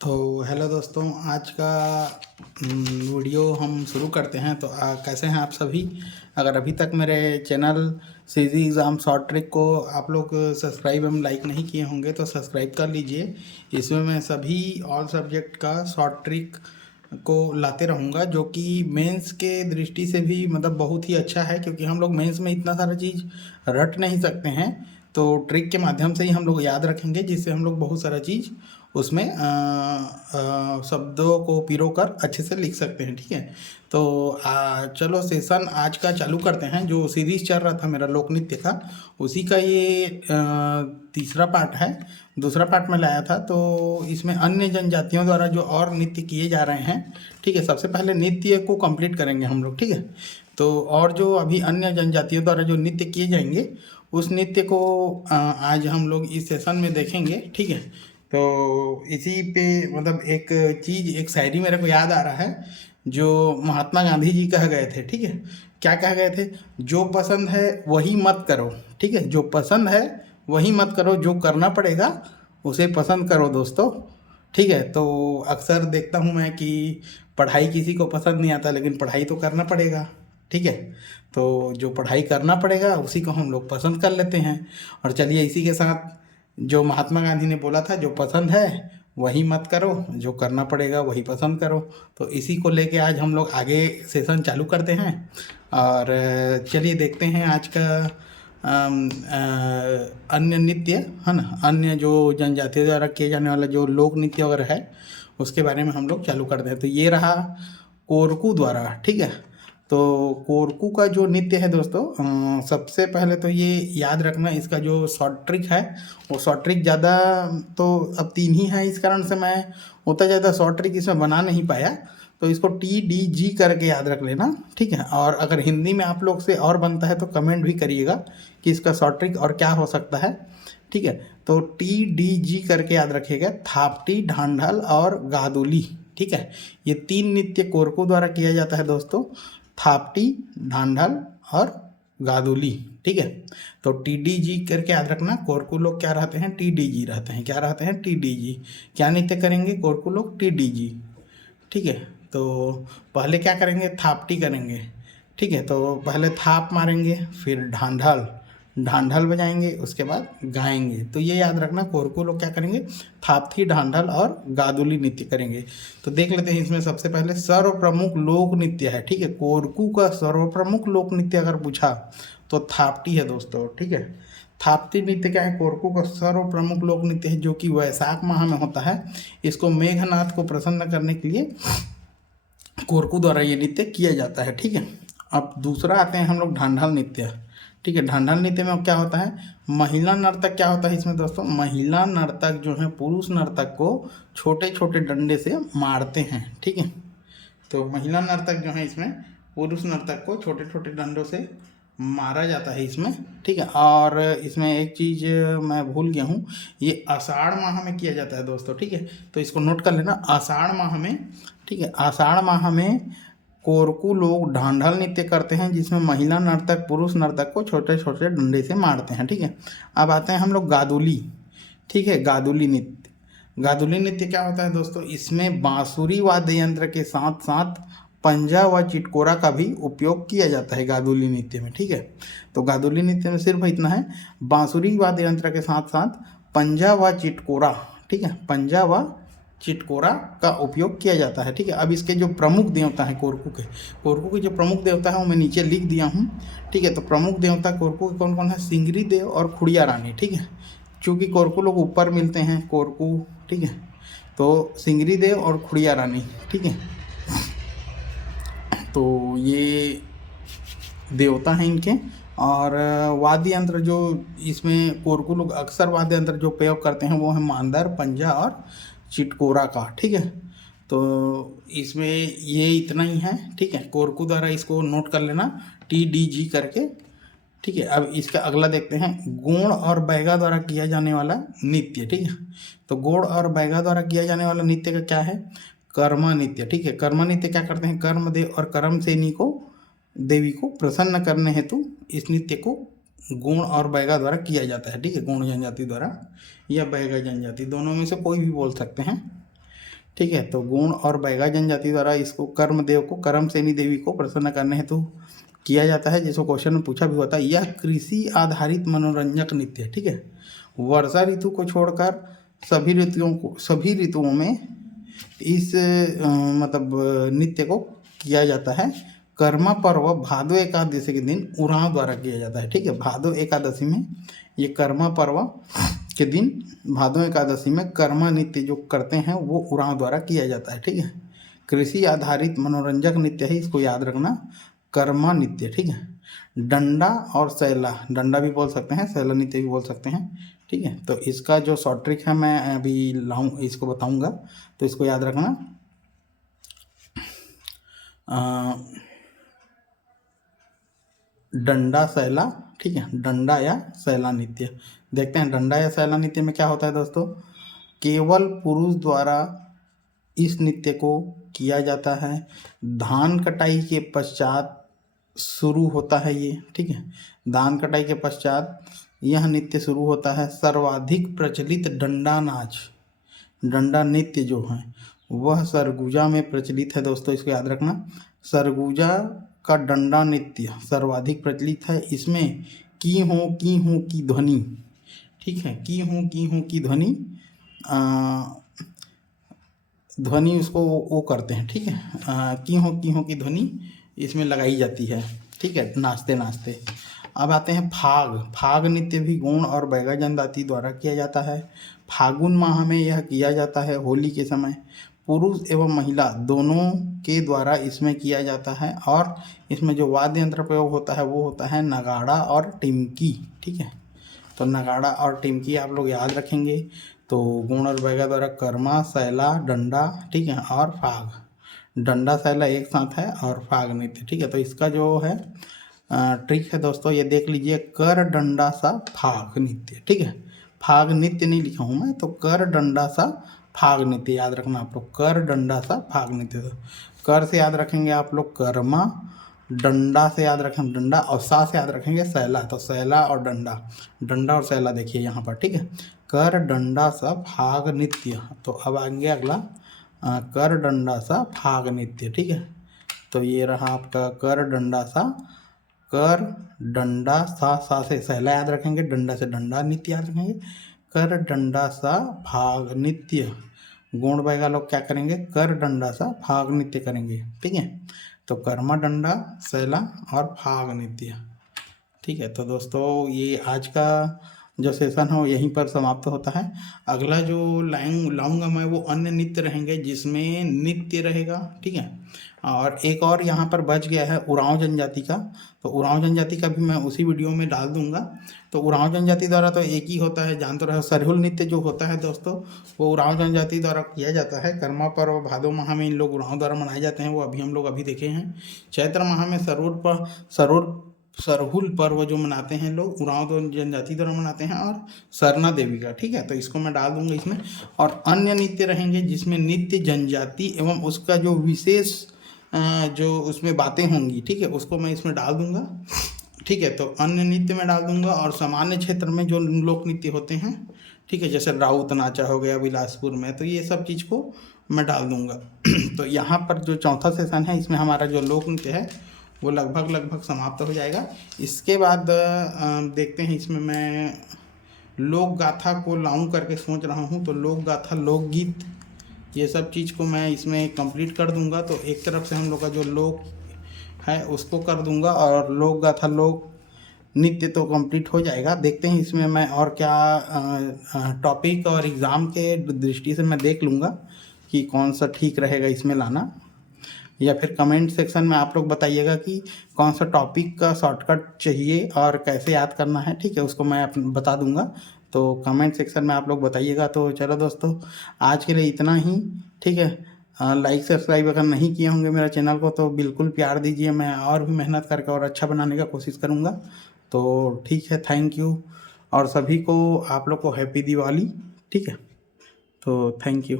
तो हेलो दोस्तों, आज का वीडियो हम शुरू करते हैं। तो कैसे हैं आप सभी। अगर अभी तक मेरे channel CG exam short trick को आप लोग सब्सक्राइब एवं लाइक नहीं किए होंगे तो सब्सक्राइब कर लीजिए। इसमें मैं सभी ऑल सब्जेक्ट का शॉर्ट ट्रिक को लाते रहूँगा, जो कि मेंस के दृष्टि से भी मतलब बहुत ही अच्छा है, क्योंकि हम लोग मेंस में इतना सारा चीज़ रट नहीं सकते हैं। तो ट्रिक के माध्यम से ही हम लोग याद रखेंगे, जिससे हम लोग बहुत सारा चीज़ उसमें शब्दों को पिरो कर अच्छे से लिख सकते हैं। ठीक है, तो चलो सेशन आज का चालू करते हैं। जो सीरीज चल रहा था मेरा लोक नृत्य का, उसी का ये तीसरा पार्ट है। दूसरा पार्ट में लाया था, तो इसमें अन्य जनजातियों द्वारा जो और नृत्य किए जा रहे हैं। ठीक है, सबसे पहले नृत्य को कंप्लीट करेंगे हम लोग। ठीक है, तो और जो अभी अन्य जनजातियों द्वारा जो नृत्य किए जाएंगे, उस नृत्य को आज हम लोग इस सेशन में देखेंगे। ठीक है, तो इसी पे मतलब एक शायरी मेरे को याद आ रहा है, जो महात्मा गांधी जी कह गए थे। ठीक है, क्या कह गए थे? जो पसंद है वही मत करो। ठीक है, जो पसंद है वही मत करो, जो करना पड़ेगा उसे पसंद करो दोस्तों। ठीक है, तो अक्सर देखता हूँ मैं कि पढ़ाई किसी को पसंद नहीं आता, लेकिन पढ़ाई तो करना पड़ेगा। ठीक है, तो जो पढ़ाई करना पड़ेगा उसी को हम लोग पसंद कर लेते हैं। और चलिए इसी के साथ, जो महात्मा गांधी ने बोला था, जो पसंद है वही मत करो, जो करना पड़ेगा वही पसंद करो। तो इसी को लेके आज हम लोग आगे सेशन चालू करते हैं। और चलिए देखते हैं आज का अन्य नृत्य है ना, अन्य जो जनजातियों द्वारा किए जाने वाला जो लोक नृत्य वगैरह है, उसके बारे में हम लोग चालू करते हैं। तो ये रहा कोरकू द्वारा। ठीक है, तो कोरकू का जो नृत्य है दोस्तों, सबसे पहले तो ये याद रखना, इसका जो शॉर्ट ट्रिक है वो शॉर्ट ट्रिक ज़्यादा तो अब 3 ही है, इस कारण से मैं उतना ज़्यादा शॉर्ट ट्रिक इसमें बना नहीं पाया। तो इसको TDG करके याद रख लेना। ठीक है, और अगर हिंदी में आप लोग से और बनता है तो कमेंट भी करिएगा कि इसका शॉर्ट ट्रिक और क्या हो सकता है। ठीक है, तो TDG करके याद रखिएगा, थापटी, ढांढल और गादुली। ठीक है, ये 3 नृत्य कोरकू द्वारा किया जाता है दोस्तों, थापटी, ढांढल और गादुली। ठीक है, तो TDG करके याद रखना। कोरकू लोग क्या रहते हैं? TDG रहते हैं। क्या रहते हैं? TDG। क्या नृत्य करेंगे कोरकू लोग? TDG। ठीक है, तो पहले क्या करेंगे? थापटी करेंगे। ठीक है, तो पहले थाप मारेंगे, फिर ढांढल, ढांढल बजाएंगे, उसके बाद गाएंगे। तो ये याद रखना, कोरकू लोग क्या करेंगे? थापथी, ढांढल और गादुली नृत्य करेंगे। तो देख लेते हैं, इसमें सबसे पहले सर्व प्रमुख लोक नृत्य है। ठीक है, कोरकू का सर्व प्रमुख लोक नृत्य अगर पूछा तो थापटी है दोस्तों। ठीक है, थापती नृत्य क्या है? कोरकू का सर्व प्रमुख लोक नृत्य है, जो कि वैशाख माह में होता है। इसको मेघनाथ को प्रसन्न करने के लिए कोरकू द्वारा ये नृत्य किया जाता है। ठीक है, अब दूसरा आते हैं हम लोग ढांढल नृत्य। ठीक है, ढांढल नृत्य में क्या होता है? महिला नर्तक क्या होता है इसमें दोस्तों? महिला नर्तक जो है पुरुष नर्तक को छोटे छोटे डंडे से मारते हैं। ठीक है, तो महिला नर्तक जो है इसमें पुरुष नर्तक को छोटे छोटे डंडों से मारा जाता है इसमें। ठीक है, और इसमें एक चीज़ मैं भूल गया हूँ, ये आषाढ़ माह में किया जाता है दोस्तों। ठीक है, तो इसको नोट कर लेना, आषाढ़ माह में। ठीक है, आषाढ़ माह में कोरकू लोग ढांढल नृत्य करते हैं, जिसमें महिला नर्तक पुरुष नर्तक को छोटे छोटे डंडे से मारते हैं। ठीक है, अब आते हैं हम लोग गादुली। ठीक है, गादुली नृत्य। गादुली नृत्य क्या होता है दोस्तों? इसमें बांसुरी वाद्य यंत्र के साथ साथ पंजा व चिटकोरा का भी उपयोग किया जाता है गादुली नृत्य में। ठीक है, तो गादुली नृत्य में सिर्फ इतना है, बांसुरी वाद्य यंत्र के साथ साथ पंजा व चिटकोरा। ठीक है, पंजा व चिटकोरा का उपयोग किया जाता है। ठीक है, अब इसके जो प्रमुख देवता हैं कोरकू के जो प्रमुख देवता है वो मैं नीचे लिख दिया हूँ। ठीक है, तो प्रमुख देवता कोरकू के कौन कौन है? सिंगरी देव और खुड़िया रानी। ठीक है, चूँकि कोरकू लोग ऊपर मिलते हैं कोरकू। ठीक है, तो सिंगरी देव और खुड़िया रानी। ठीक है, तो ये देवता हैं इनके। और वाद्य यंत्र जो इसमें कोरकू लोग अक्सर वाद्य यंत्र जो प्रयोग करते हैं वो है मांदर, पंजा और चिटकोरा का। ठीक है, तो इसमें ये इतना ही है। ठीक है, कोरकू द्वारा इसको नोट कर लेना, TDG करके। ठीक है, अब इसका अगला देखते हैं, गोंड और बैगा द्वारा किया जाने वाला नृत्य। ठीक है, तो गोंड और बैगा द्वारा किया जाने वाला नृत्य का क्या है? कर्मा नृत्य। ठीक है, कर्मा नृत्य क्या करते हैं? कर्मदेव और कर्मसेनी को देवी को प्रसन्न करने हेतु इस नृत्य को गोंड और बैगा द्वारा किया जाता है। ठीक है, गोंड जनजाति द्वारा या बैगा जनजाति, दोनों में से कोई भी बोल सकते हैं। ठीक है। तो गोंड और बैगा जनजाति द्वारा इसको कर्मदेव को कर्मसेनी देवी को प्रसन्न करने हेतु किया जाता है, जिसको क्वेश्चन में पूछा भी होता है। यह कृषि आधारित मनोरंजक नृत्य है, ठीक है। वर्षा ऋतु को छोड़कर सभी ऋतुओं में इस नृत्य को किया जाता है। कर्मा पर्व भादो एकादशी के दिन उरांव द्वारा किया जाता है, ठीक है। भादो एकादशी में ये कर्मा पर्व के दिन भादो एकादशी में कर्मा नृत्य जो करते हैं वो उरांव द्वारा किया जाता है, ठीक है। कृषि आधारित मनोरंजक नृत्य है, इसको याद रखना, कर्मा नृत्य, ठीक है। डंडा और सैला, डंडा भी बोल सकते हैं, सैला नृत्य भी बोल सकते हैं, ठीक है। तो इसका जो शॉर्ट ट्रिक है मैं अभी इसको बताऊंगा, तो इसको याद रखना। डंडा सैला, ठीक है, डंडा या सैला नृत्य। देखते हैं डंडा या सैला नृत्य में क्या होता है दोस्तों। केवल पुरुष द्वारा इस नृत्य को किया जाता है। धान कटाई के पश्चात शुरू होता है ये, ठीक है। धान कटाई के पश्चात यह नृत्य शुरू होता है। सर्वाधिक प्रचलित डंडा नाच, डंडा नृत्य जो है वह सरगुजा में प्रचलित है दोस्तों, इसको याद रखना। सरगुजा का डंडा नृत्य सर्वाधिक प्रचलित है। इसमें की हूँ की ध्वनि, ठीक है, की हूँ की ध्वनि ध्वनि उसको वो करते हैं, ठीक है। की हूँ की ध्वनि इसमें लगाई जाती है, ठीक है, नाचते नाचते। अब आते हैं फाग। फाग नृत्य भी गोंड और बैगा जनजाति द्वारा किया जाता है। फागुन माह में यह किया जाता है होली के समय। पुरुष एवं महिला दोनों के द्वारा इसमें किया जाता है और इसमें जो वाद्य यंत्र प्रयोग होता है वो होता है नगाड़ा और टिमकी, ठीक है। तो नगाड़ा और टिमकी आप लोग याद रखेंगे। तो गोंड और बैगा द्वारा कर्मा, सैला, डंडा, ठीक है, और फाग। डंडा सैला एक साथ है और फाग नृत्य, ठीक है। तो इसका जो है ट्रिक है दोस्तों, ये देख लीजिए, कर डंडा सा फाग नृत्य, ठीक है। फाग नृत्य नहीं लिखा हूँ मैं, तो कर डंडा सा फाग नृत्य याद रखना आप लोग, कर डंडा सा फाग नृत्य। तो कर से याद रखेंगे आप लोग कर्मा, डंडा से याद रखें डंडा, और सा से याद रखेंगे सैला। तो सैला और डंडा, डंडा और सैला देखिए यहाँ पर, ठीक है। कर डंडा सा फाग नृत्य। तो अब आएंगे अगला, कर डंडा सा फाग नृत्य, ठीक है। तो ये रहा आपका कर डंडा सा, कर डंडा सा से सैला याद रखेंगे, डंडा से डंडा नृत्य याद रखेंगे, कर डंडा सा फाग नृत्य। गोंड बैगा लोग क्या करेंगे, कर डंडा सा फाग नृत्य करेंगे, ठीक है। तो कर्मा, डंडा, सैला और फाग नृत्य, ठीक है। तो दोस्तों ये आज का जो सेशन है यहीं पर समाप्त होता है। अगला जो लाऊंगा मैं वो अन्य नृत्य रहेंगे, जिसमें नृत्य रहेगा, ठीक है। और एक और यहाँ पर बच गया है उरांव जनजाति का, तो उरांव जनजाति का भी मैं उसी वीडियो में डाल दूंगा। तो उरांव जनजाति द्वारा तो एक ही होता है, जानते रहो, सरहुल नृत्य जो होता है दोस्तों वो उरांव जनजाति द्वारा किया जाता है। कर्मा पर्व भादो माह में इन लोग उरांव द्वारा मनाए जाते हैं, वो हम लोग देखे हैं। चैत्र माह में सरहुल पर्व जो मनाते हैं लोग उरांव जनजाति द्वारा मनाते हैं, और सरना देवी का, ठीक है। तो इसको मैं डाल दूंगा इसमें। और अन्य नृत्य रहेंगे जिसमें नित्य जनजाति एवं उसका जो विशेष जो उसमें बातें होंगी, ठीक है, उसको मैं इसमें डाल दूंगा, ठीक है। तो अन्य नृत्य में डाल दूंगा। और सामान्य क्षेत्र में जो लोक नृत्य होते हैं, ठीक है, जैसे राउत नाचा हो गया बिलासपुर में, तो ये सब चीज़ को मैं डाल दूंगा। तो यहाँ पर जो चौथा सेशन है इसमें हमारा जो लोक नृत्य है वो लगभग समाप्त हो जाएगा। इसके बाद देखते हैं, इसमें मैं लोक गाथा को लाऊं करके सोच रहा हूँ। तो लोक गाथा, लोकगीत, ये सब चीज़ को मैं इसमें कंप्लीट कर दूंगा। तो एक तरफ से हम लोग का जो लोक है उसको कर दूंगा, और लोक गाथा, लोक नृत्य तो कंप्लीट हो जाएगा। देखते हैं इसमें मैं और क्या टॉपिक और एग्ज़ाम के दृष्टि से मैं देख लूँगा कि कौन सा ठीक रहेगा इसमें लाना, या फिर कमेंट सेक्शन में आप लोग बताइएगा कि कौन सा टॉपिक का शॉर्टकट चाहिए और कैसे याद करना है, ठीक है, उसको मैं बता दूंगा। तो कमेंट सेक्शन में आप लोग बताइएगा। तो चलो दोस्तों, आज के लिए इतना ही, ठीक है। लाइक सब्सक्राइब अगर नहीं किए होंगे मेरा चैनल को तो बिल्कुल प्यार दीजिए, मैं और भी मेहनत करके और अच्छा बनाने का कोशिश करूँगा। तो ठीक है, थैंक यू, और सभी को आप लोग को हैप्पी दिवाली, ठीक है। तो थैंक यू।